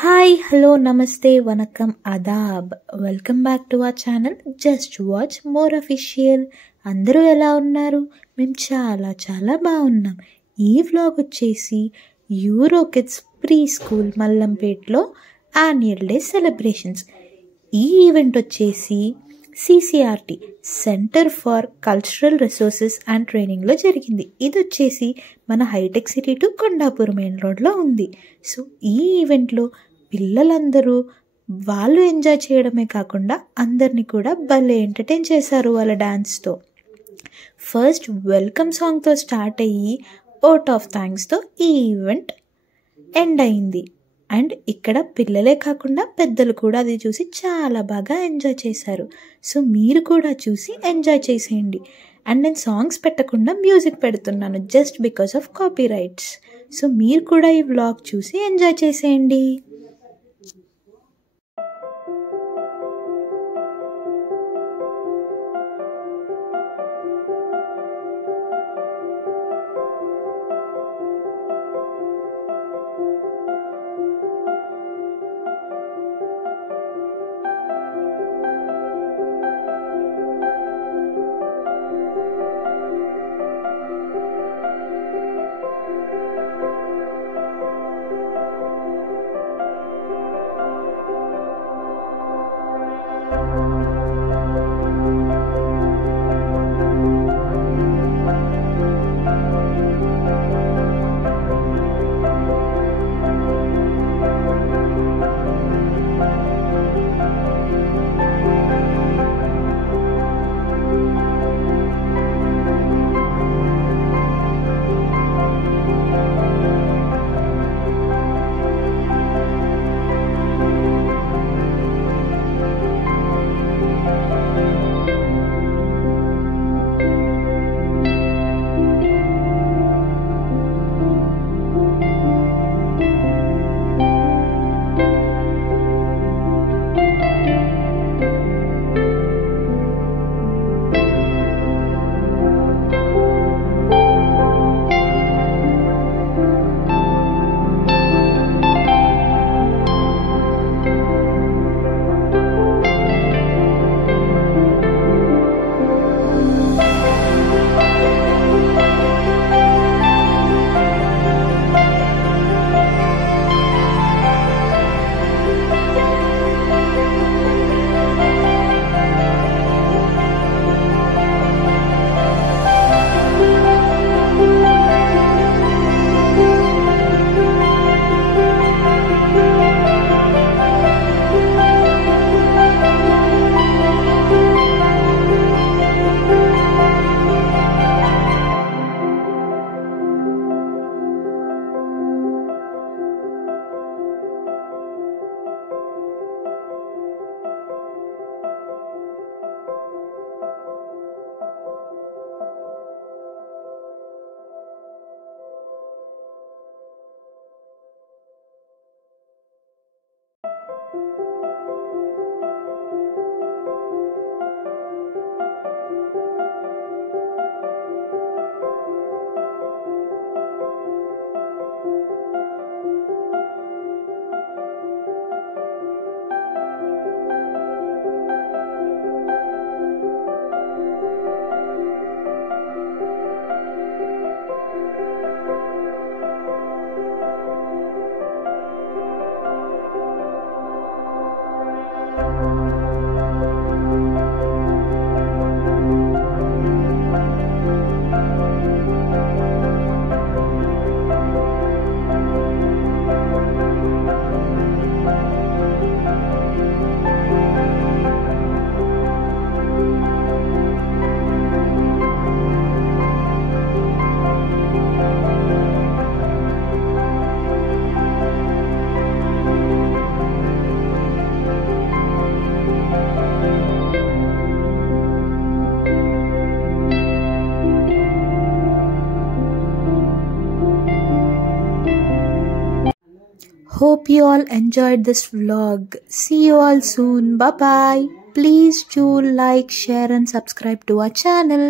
Hi hello namaste vanakkam adab welcome back to our channel just watch more official. అందరూ ఎలా ఉన్నారు? మేము చాలా చాలా బాగున్నాం. ఈ వ్లాగ్ వచ్చేసి యూరో కిడ్స్ ప్రీ స్కూల్ మల్లంపేట్లో యాన్యువల్ డే సెలబ్రేషన్స్. ఈ ఈవెంట్ వచ్చేసి CCRT centre for cultural resources and ట్రైనింగ్లో జరిగింది. ఇది వచ్చేసి మన Hitech City to Kondapur main రోడ్లో ఉంది. సో ఈ ఈవెంట్లో పిల్లలందరూ వాళ్ళు ఎంజాయ్ చేయడమే కాకుండా అందరినీ కూడా భలే ఎంటర్టైన్ చేశారు వాళ్ళ డ్యాన్స్తో. ఫస్ట్ వెల్కమ్ సాంగ్తో స్టార్ట్ అయ్యి ఓట్ ఆఫ్ థ్యాంక్స్తో ఈ ఈవెంట్ ఎండ్ అయింది. అండ్ ఇక్కడ పిల్లలే కాకుండా పెద్దలు కూడా అది చూసి చాలా బాగా ఎంజాయ్ చేశారు. సో మీరు కూడా చూసి ఎంజాయ్ చేసేయండి. అండ్ నేను సాంగ్స్ పెట్టకుండా మ్యూజిక్ పెడుతున్నాను just because of copy rights. So మీరు కూడా ఈ వ్లాగ్ చూసి ఎంజాయ్ చేసేయండి. Hope you all enjoyed this vlog. See you all soon. Bye bye. Please do like, share and subscribe to our channel.